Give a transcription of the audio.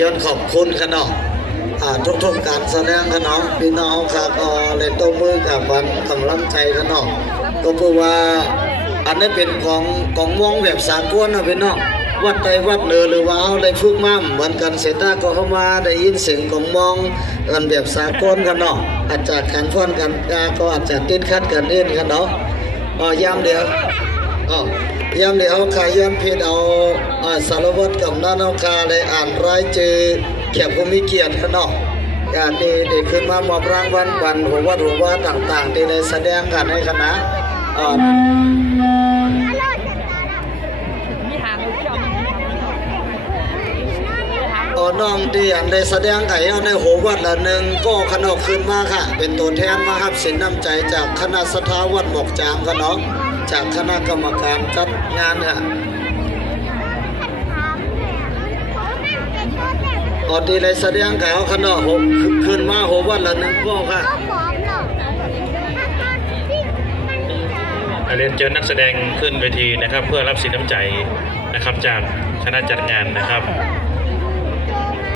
ย้อนขอบคุณขนมทุกการแสดงขนมพี่น้องค่ะก็เลยต้องมือกับวันกำลังใจขนมก็เพราะว่าอันนี้เป็นของมองแบบสากลนะพี่น้องวัดใดวัดเนือหรือว่าเอาได้ฝึกมาเหมือนกันเสร็จแล้วก็เข้ามาได้ยินเสียงของมองกันแบบสากลขนมอาจจะการฟ้อนกันก็อาจจะติดขัดกันเองขนมย้ำเดียวย้ำเดี๋ยวขย้อนเพจเอาสารวัตรกับน้าน้องคาเลยอ่านรายชื่อแขกผู้มีเกียรติขนมการที่ขึ้นมามอบรางวัลวันหัววัดต่างๆที่ได้แสดงกันในคณะน้องที่อันได้แสดงไก่เอาในหัววัดละหนึ่งก็ขนมขึ้นมาค่ะเป็นตัวแทนมาครับสินน้ำใจจากคณะสถาวัดหมอกจามขนมจากคณะกรรมการจัดงานค่ะที่ได้แสดงข่าวขนมขึ้นมาหัววัดละหนึ่งก็ค่ะเรียนเชิญนักแสดงขึ้นเวทีนะครับเพื่อรับสินน้ำใจนะครับจากคณะจัดงานนะครับ